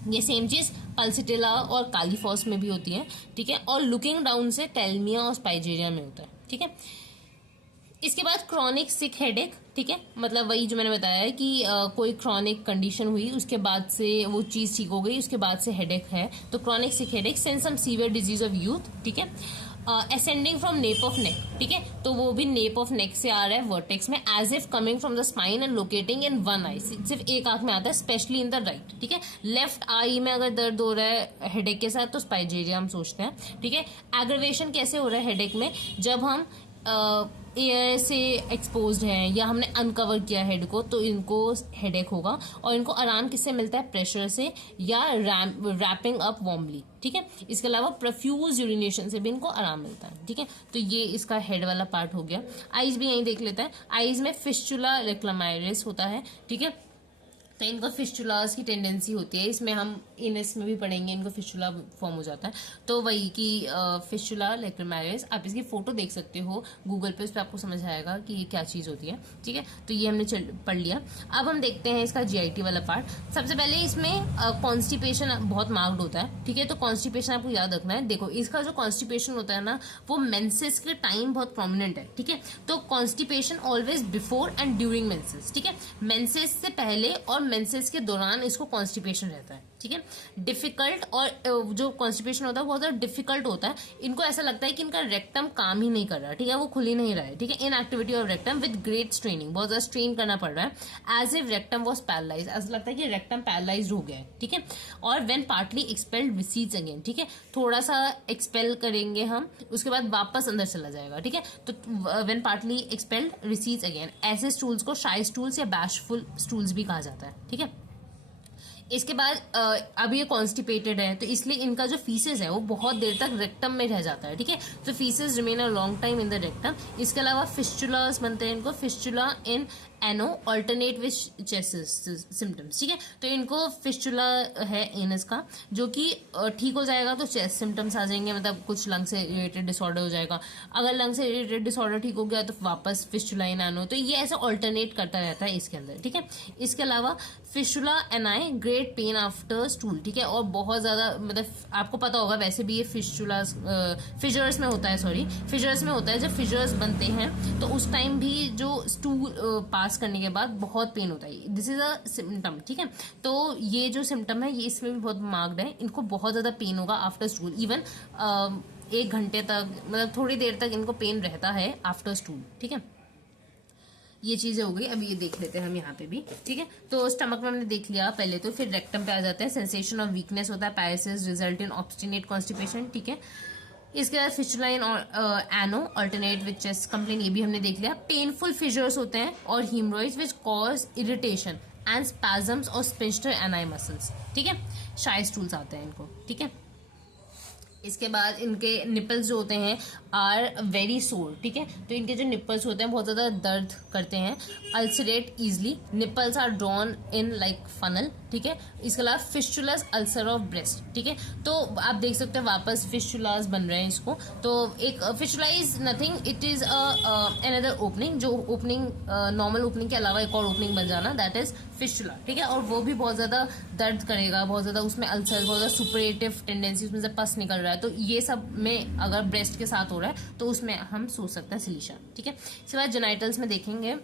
ये सेम चीज पल्सिटिला और कालीफॉस में भी होती है, ठीक है। और लुकिंग डाउन से टेल्मिया और स्पाइजेरिया में होता है, ठीक है। इसके बाद क्रॉनिक सिक हेडेक, ठीक है, मतलब वही जो मैंने बताया है कि कोई क्रॉनिक कंडीशन हुई, उसके बाद से वो चीज ठीक हो गई, उसके बाद से हेडेक है, तो chronic sick headache, since some severe disease of youth, ठीक है। Ascending from nape of neck, ठीक है, तो वो भी नेप ऑफ नेक से आ रहा है वर्टेक्स में, as if coming from the spine and locating in one eye, सिर्फ एक आंख में आता है, स्पेशली इन द राइट, ठीक है। लेफ्ट आई में अगर दर्द हो रहा है हेडेक के साथ तो स्पाइजेरिया हम सोचते हैं, ठीक है। एग्रवेशन कैसे हो रहा है हेडेक में, जब हम एयर से एक्सपोज्ड हैं या हमने अनकवर किया हेड को, तो इनको हेडेक होगा। और इनको आराम किससे मिलता है, प्रेशर से या रैपिंग अप वार्मली, ठीक है। इसके अलावा प्रोफ्यूज यूरिनेशन से भी इनको आराम मिलता है, ठीक है। तो ये इसका हेड वाला पार्ट हो गया। आईज भी यहीं देख लेते हैं। आईज में फिस्चुला रेक्लामायरिस होता है, ठीक है, तो इनको फिस्चुलास की टेंडेंसी होती है, इसमें हम इनस में भी पढ़ेंगे, इनको फिस्चुला फॉर्म हो जाता है। तो वही कि फिस्चुला लेक्रोमैरिस, आप इसकी फोटो देख सकते हो गूगल पे, उस पर आपको समझ आएगा कि ये क्या चीज़ होती है, ठीक है। तो ये हमने पढ़ लिया। अब हम देखते हैं इसका जीआईटी वाला पार्ट। सबसे पहले इसमें कॉन्स्टिपेशन बहुत मार्क्ड होता है, ठीक है। तो कॉन्स्टिपेशन आपको याद रखना है। देखो, इसका जो कॉन्स्टिपेशन होता है ना, वो मेंसेस के टाइम बहुत प्रोमिनेंट है, ठीक है। तो constipation always before and during menses, ठीक है। मेंसेस से पहले और मेंसेस के दौरान इसको कॉन्स्टिपेशन रहता है, ठीक है। डिफिकल्ट, और जो कॉन्स्टिपेशन होता है बहुत ज्यादा डिफिकल्ट होता है। इनको ऐसा लगता है कि इनका रेक्टम काम ही नहीं कर रहा, ठीक है, वो खुल ही नहीं रहा है, ठीक है। Inactivity of rectum with great straining, बहुत ज्यादा स्ट्रेन करना पड़ रहा है, as if rectum was paralyse, ऐसा लगता है कि रेक्टम पैरालाइज हो गया है, ठीक है। और when partly expelled recedes again, ठीक है, थोड़ा सा एक्सपेल करेंगे हम, उसके बाद वापस अंदर चला जाएगा, ठीक है। तो when partly expelled recedes again, ऐसे स्टूल्स को शाई स्टूल्स या बैशफुल स्टूल्स भी कहा जाता है, ठीक है। इसके बाद अब ये कॉन्स्टिपेटेड है, तो इसलिए इनका जो फीसेस है वो बहुत देर तक रेक्टम में रह जाता है, ठीक है। तो faeces remain a long time in the rectum. इसके अलावा फिस्चुलास बनते हैं इनको, fistula in ano alternate with chest symptoms, ठीक है। तो इनको फिस्चुला है एनस का, जो कि ठीक हो जाएगा तो चेस्ट सिम्टम्स आ जाएंगे, मतलब कुछ लंग से रिलेटेड डिसऑर्डर हो जाएगा। अगर लंग से रिलेटेड डिसऑर्डर ठीक हो गया तो वापस फिस्चुला इन एनो, तो ये ऐसा अल्टरनेट करता रहता है इसके अंदर, ठीक है। इसके अलावा fistula एनाई, great pen after stool, ठीक है। और बहुत ज्यादा, मतलब आपको पता होगा वैसे भी ये फिस्चुला फिजर्स में होता है, सॉरी फिजर्स में होता है। जब फिजर्स बनते हैं तो उस टाइम भी जो स्टूल पास करने के बाद बहुत पेन होता है, दिस इज अ सिम्टम, ठीक है। तो ये जो सिम्टम है ये इसमें भी बहुत मार्क्ड है, इनको बहुत ज्यादा पेन होगा आफ्टर स्टूल, इवन 1 घंटे तक, मतलब थोड़ी देर तक इनको पेन रहता है आफ्टर स्टूल, ठीक है। ये चीजें हो गई। अब ये देख लेते हैं हम यहाँ पे भी, ठीक है। तो स्टमक में हमने देख लिया पहले, तो फिर रेक्टम पे आ जाते हैं। सेंसेशन ऑफ वीकनेस होता है, paralysis result in obstinate constipation, ठीक है। इसके बाद fistula in ano alternate with chest complain, ये भी हमने देख लिया। पेनफुल फिशर्स होते हैं और hemorrhoids which cause irritation and spasms और स्पिंस्टर एनाई मसल्स, ठीक है। शाई स्टूल्स आते हैं इनको, ठीक है। इसके बाद इनके निपल्स जो होते हैं आर वेरी सोर, ठीक है। तो इनके जो निपल्स होते हैं बहुत ज़्यादा दर्द करते हैं। Ulcerate easily, nipples are drawn in like funnel, ठीक है। इसके अलावा फिस्टुलास अल्सर ऑफ ब्रेस्ट, ठीक है। तो आप देख सकते हैं वापस फिस्टुलास बन रहे हैं इसको। तो एक fistula is nothing, it is another opening, जो ओपनिंग नॉर्मल ओपनिंग के अलावा एक और ओपनिंग बन जाना, दैट इज फिस्टुला, ठीक है। और वो भी बहुत ज़्यादा दर्द करेगा, बहुत ज़्यादा उसमें अल्सर, बहुत ज़्यादा सुपरेटिव टेंडेंसी, उसमें से पस निकल रहा है। तो ये सब में अगर ब्रेस्ट के साथ हो रहा है तो उसमें हम सोच सकते हैं सिलीशा, ठीक है। इसके बाद जेनाइटल्स में देखेंगे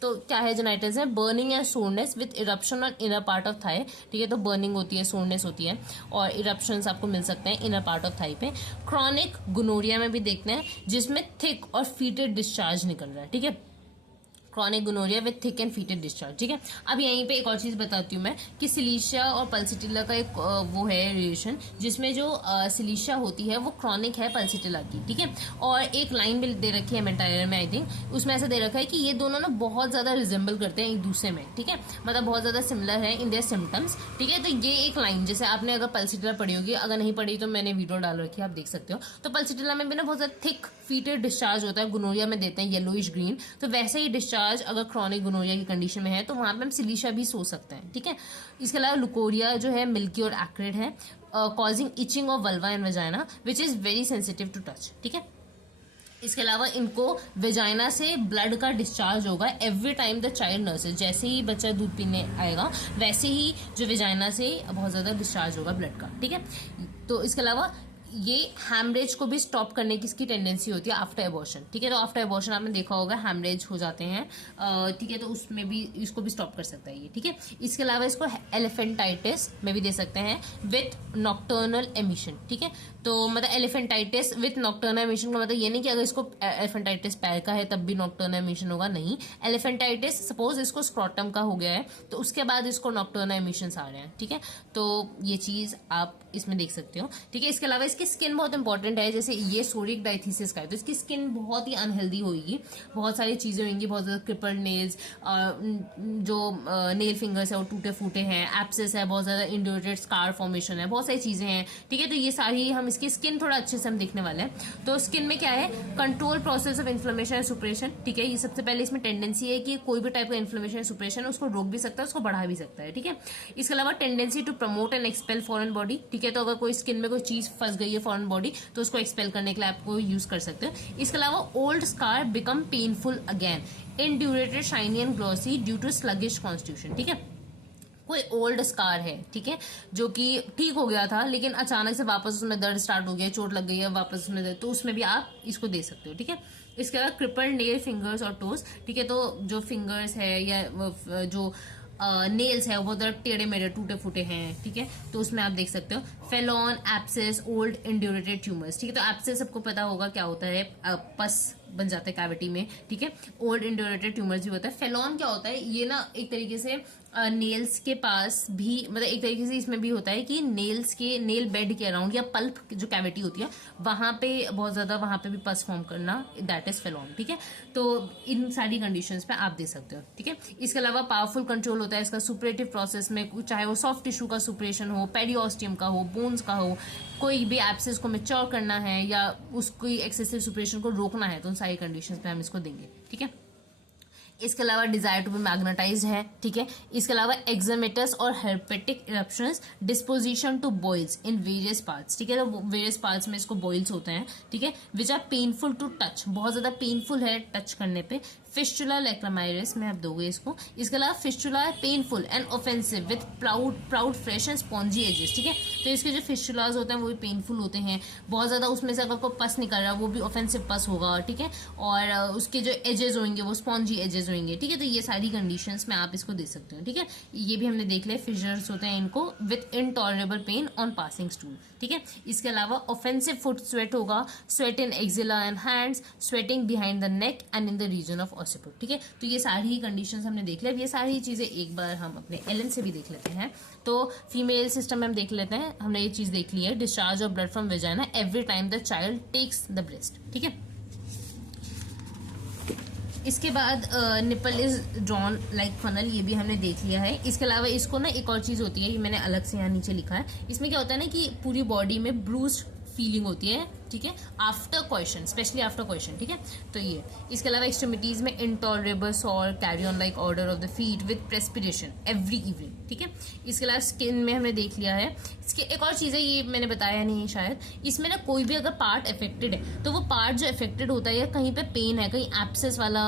तो क्या है जेनाइटल्स है, burning and soreness with eruption on inner part of thigh, ठीक है। तो बर्निंग होती है, सोरनेस होती है और इरप्शंस आपको मिल सकते हैं इनर पार्ट ऑफ थाई पे। क्रॉनिक गोनोरिया में भी देखते हैं जिसमें थिक और फीटेड डिस्चार्ज निकल रहा है, ठीक है। Chronic gonorrhoea with thick and fetid discharge, ठीक है। अब यहीं पे एक और चीज़ बताती हूँ मैं कि सिलीशिया और पल्सिटिला का एक वो है रिलेशन, जिसमें जो सिलीशिया होती है वो क्रॉनिक है पल्सिटिला की, ठीक है। और एक लाइन भी दे रखी है मेटायर में, आई थिंक उसमें ऐसा दे रखा है कि ये दोनों ना बहुत ज़्यादा रिजेंबल करते हैं एक दूसरे में, ठीक है। मतलब बहुत ज़्यादा सिमिलर है इन देयर सिम्टम्स, ठीक है। तो ये एक लाइन जैसे आपने अगर पल्सिटिला पढ़ी होगी, अगर नहीं पढ़ी तो मैंने वीडियो डाल रखी है, आप देख सकते हो। तो पल्सिटिला में भी ना बहुत ज़्यादा थिक फीटेड डिस्चार्ज होता है, गोनोरिया में देते हैं येलोइश ग्रीन। तो वैसे ही डिस्चार्ज अगर क्रॉनिक गोनोरिया की कंडीशन में है तो वहां पे हम सिलीशिया भी सो सकते हैं, ठीक है। इसके अलावा लुकोरिया जो है मिल्की और एक्रिड है, causing itching of vulva and vagina which is very sensitive to touch, ठीक है। इसके अलावा इनको वेजाइना से ब्लड का डिस्चार्ज होगा every time the child nurses, जैसे ही बच्चा दूध पीने आएगा वैसे ही जो वेजाइना से बहुत ज़्यादा डिस्चार्ज होगा ब्लड का, ठीक है। तो इसके अलावा ये हैमरेज को भी स्टॉप करने की इसकी टेंडेंसी होती है आफ्टर एबॉर्शन, ठीक है। तो आफ्टर एबॉर्शन आपने देखा होगा हैमरेज हो जाते हैं, ठीक है। तो उसमें भी इसको भी स्टॉप कर सकता है ये, ठीक है। इसके अलावा इसको एलिफेंटाइटिस में भी दे सकते हैं विथ नॉक्टर्नल एमिशन, ठीक है। तो मतलब एलिफेंटाइटिस विथ नॉक्टर्नल एमिशन का मतलब ये नहीं कि अगर इसको एलिफेंटाइटिस पैर का है तब भी नॉक्टर्नल एमिशन होगा, नहीं। एलिफेंटाइटिस सपोज इसको स्क्रॉटम का हो गया है तो उसके बाद इसको नॉक्टर्नल एमिशंस आ रहे हैं, ठीक है। तो ये चीज़ आप इसमें देख सकते हो, ठीक है। इसके अलावा इसकी स्किन बहुत इंपॉर्टेंट है, जैसे ये सोरिक डायथीसिस का है तो इसकी स्किन बहुत ही अनहेल्दी होगी, बहुत सारी चीज़ें होंगी, बहुत ज़्यादा क्रिपल्ड नेल्स, जो नेल फिंगर्स है वो टूटे फूटे हैं, एप्सिस है, बहुत ज़्यादा इंड्यूरेटेड स्कार फॉर्मेशन है, बहुत सारी चीज़ें हैं, ठीक है। तो ये सारी हम इसकी स्किन थोड़ा अच्छे से हम देखने वाले हैं। तो स्किन में क्या है, control process of inflammation and suppression, ठीक है। ये सबसे पहले इसमें टेंडेंसी है कि कोई भी टाइप का इन्फ्लेमेशन या सुप्रेशन उसको रोक भी सकता है, उसको बढ़ा भी सकता है, ठीक है। इसके अलावा tendency to promote and expel foreign body, ठीक है। तो अगर कोई स्किन में कोई चीज़ फंस गई है फॉरेन बॉडी तो उसको एक्सपेल करने के लिए आपको यूज कर सकते हो। इसके अलावा old scar become painful again, indurated shiny and glossy due to sluggish constitution, ठीक है। कोई ओल्ड स्कार है, ठीक है, जो कि ठीक हो गया था लेकिन अचानक से वापस उसमें दर्द स्टार्ट हो गया, चोट लग गई है वापस उसमें दर्द, तो उसमें भी आप इसको दे सकते हो, ठीक है। इसके अलावा क्रिपल्ड नेल फिंगर्स और टोज, ठीक है। तो जो फिंगर्स है या जो नेल्स है वो बहुत टेढ़े मेढ़े टूटे फूटे हैं, ठीक है। तो उसमें आप देख सकते हो फेलॉन, एप्सिस, ओल्ड इंड्यूरेटेड ट्यूमर्स, ठीक है। तो एप्सिस सबको पता होगा क्या होता है, पस बन जाता है कैविटी में, ठीक है। ओल्ड इंड्यूरेटेड ट्यूमर्स भी होता है। फेलॉन क्या होता है, ये ना एक तरीके से नेल्स के पास भी, मतलब एक तरीके से इसमें भी होता है कि नेल्स के नेल बेड के अराउंड या पल्प जो कैविटी होती है वहां पे बहुत ज्यादा वहां पे भी पस फॉर्म करना, दैट इज फेलॉन, ठीक है। तो इन सारी कंडीशंस पे आप दे सकते हो, ठीक है। इसके अलावा पावरफुल कंट्रोल होता है इसका सुपरेटिव प्रोसेस में, चाहे वो सॉफ्ट टिश्यू का सुपरेशन हो, पेरियोस्टियम का हो, बोन्स का हो, कोई भी एब्सेस को मैच्योर करना है या उसकी एक्सेसिव सुपरेशन को रोकना है तो उन सारी कंडीशंस पे हम इसको देंगे, ठीक है। इसके अलावा डिजायर टू बी मैग्नेटाइज्ड है, ठीक है। इसके अलावा एक्जेमेटस और herpetic eruptions, disposition to boils in various parts, ठीक है। तो वेरियस पार्ट्स में इसको बॉइल्स होते हैं, ठीक है, which are painful to touch, बहुत ज्यादा पेनफुल है टच करने पे। फिस्टुला लेक्रामाइरिस में आप दोगे इसको। इसके अलावा fistula painful and offensive with proud flesh and spongy edges, ठीक है। तो इसके जो फिस्टुलाज होते हैं वो भी पेनफुल होते हैं, बहुत ज्यादा उसमें से अगर कोई पस निकल रहा है वो भी ऑफेंसिव पस होगा, ठीक है। और उसके जो एजेस होंगे वो स्पॉन्जी एजेस होंगे, ठीक है। तो ये सारी कंडीशंस में आप इसको दे सकते हो, ठीक है। ये भी हमने देख लिया, फिशर्स होते हैं इनको with intolerable pain on passing stool, ठीक है। इसके अलावा ऑफेंसिव फुट स्वेट होगा, sweat in axilla and hands, sweating behind the neck and in the region of occiput, ठीक है। तो ये सारी ही कंडीशंस हमने देख लिया। अब ये सारी चीज़ें एक बार हम अपने एलन से भी देख लेते हैं। तो फीमेल सिस्टम में हम देख लेते हैं, हमने ये चीज़ देख ली है, discharge of blood from vagina every time the child takes the breast, ठीक है। इसके बाद nipple is drawn like funnel, ये भी हमने देख लिया है। इसके अलावा इसको ना एक और चीज़ होती है, ये मैंने अलग से यहाँ नीचे लिखा है। इसमें क्या होता है ना कि पूरी बॉडी में ब्रूस्ड फीलिंग होती है, ठीक है, after question, specially after question, ठीक है। तो ये इसके अलावा एक्सट्रीमिटीज में intolerable sore, carrion like odour of the feet with perspiration every evening, ठीक है। इसके अलावा स्किन में हमने देख लिया है। इसके एक और चीज़ है, ये मैंने बताया नहीं है शायद, इसमें ना कोई भी अगर पार्ट अफेक्टेड है तो वो पार्ट जो अफेक्टेड होता है या कहीं पे पेन है, कहीं एब्सेस वाला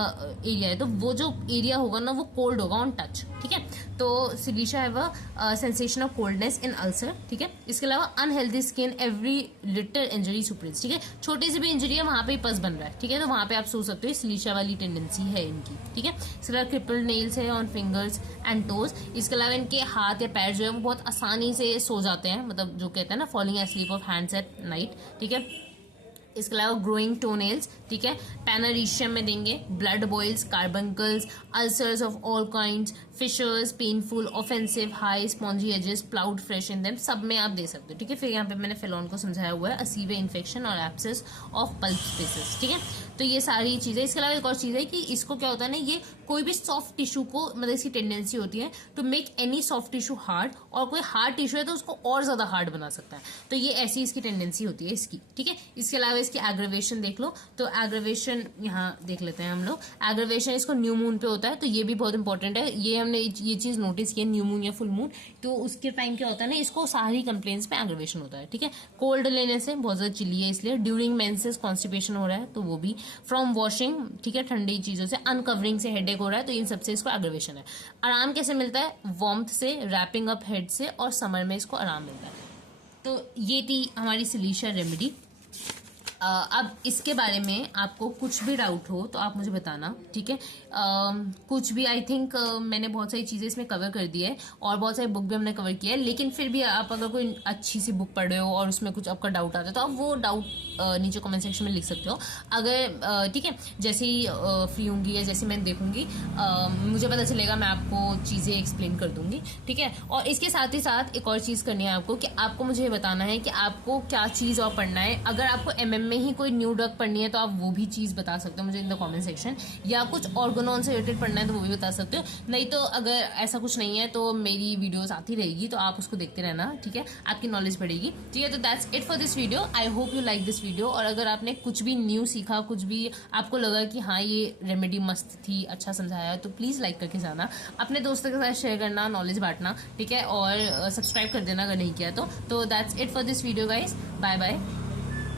एरिया है, तो वो जो एरिया होगा ना वो कोल्ड होगा ऑन टच, ठीक है। तो silicea have a sensation of coldness in ulcer, ठीक है। इसके अलावा unhealthy skin every little injury suppurates, ठीक है, छोटी सी भी इंजरी है वहां पे पस बन रहा है, ठीक है, तो वहां पे आप सोच सकते हो सिलीशा वाली टेंडेंसी है इनकी, ठीक है। इसके अलावा क्रिपल्ड नेल्स है ऑन फिंगर्स एंड टोज। इसके अलावा इनके हाथ या पैर जो है वो बहुत आसानी से सो जाते हैं, मतलब जो कहते हैं ना falling asleep of hands at night, ठीक है। इसके अलावा ग्रोइंग टोनेल्स, ठीक है, पैनरीशियम में देंगे, blood boils, carbuncles, ulcers of all kinds, fissures, painful, offensive, high spongy edges, proud flesh in them, सब में आप दे सकते हो, ठीक है। फिर यहाँ पे मैंने फेलॉन को समझाया हुआ है, असीवे इन्फेक्शन और एब्सेस ऑफ पल्प स्पेसेस, ठीक है। तो ये सारी चीज़ें। इसके अलावा एक और चीज़ है कि इसको क्या होता है ना, ये कोई भी सॉफ्ट टिश्यू को, मतलब इसकी टेंडेंसी होती है to make any soft tissue hard, और कोई हार्ड टिश्यू है तो उसको और ज़्यादा हार्ड बना सकता है, तो ये ऐसी इसकी टेंडेंसी होती है इसकी, ठीक है। इसके अलावा इसकी एग्रेवेशन देख लो, तो एग्रेवेशन यहाँ देख लेते हैं हम लोग। एग्रेवेशन इसको न्यू मून पे होता है, तो ये भी बहुत इंपॉर्टेंट है, ये हमने ये चीज़ नोटिस की है, न्यू मून या फुल मून, तो उसके टाइम क्या होता है ना, इसको सारी कंप्लेंट्स पे एग्रेवेशन होता है, ठीक है। कोल्ड लेने से, बहुत ज़्यादा चिली है इसलिए, ड्यूरिंग मेंसेस कॉन्स्टिपेशन हो रहा है तो वो भी, फ्रॉम वॉशिंग, ठीक है, ठंडी चीज़ों से, अनकवरिंग से हेडेक हो रहा है तो इन सबसे इसको एग्रेवेशन है। आराम कैसे मिलता है, वार्मथ से, रैपिंग अप हेड से, और समर में इसको आराम मिलता है। तो ये थी हमारी सिलीशा रेमेडी। अब इसके बारे में आपको कुछ भी डाउट हो तो आप मुझे बताना, ठीक है। कुछ भी, आई थिंक मैंने बहुत सारी चीज़ें इसमें कवर कर दी है, और बहुत सारी बुक भी हमने कवर किया है, लेकिन फिर भी आप अगर कोई अच्छी सी बुक पढ़ रहे हो और उसमें कुछ आपका डाउट आता है तो आप वो डाउट नीचे कमेंट सेक्शन में लिख सकते हो। अगर ठीक है, जैसे ही फ्री होंगी या जैसे मैं देखूंगी, मुझे पता चलेगा, मैं आपको चीज़ें एक्सप्लेन कर दूंगी, ठीक है। और इसके साथ ही साथ एक और चीज़ करनी है आपको, कि आपको मुझे बताना है कि आपको क्या चीज़ और पढ़ना है। अगर आपको MM में ही कोई न्यू ड्रग पढ़नी है तो आप वो भी चीज़ बता सकते हो मुझे इन द कमेंट सेक्शन, या कुछ ऑर्गेनॉन से रिलेटेड पढ़ना है तो वो भी बता सकते हो। नहीं तो अगर ऐसा कुछ नहीं है तो मेरी वीडियोस आती रहेगी, तो आप उसको देखते रहना, ठीक है, आपकी नॉलेज बढ़ेगी, ठीक है। तो that's it for this video, I hope you like this video. और अगर आपने कुछ भी न्यू सीखा, कुछ भी आपको लगा कि हाँ ये रेमेडी मस्त थी, अच्छा समझाया, तो प्लीज़ लाइक करके जाना, अपने दोस्तों के साथ शेयर करना, नॉलेज बांटना, ठीक है, और सब्सक्राइब कर देना अगर नहीं किया तो that's it for this video guys, bye bye.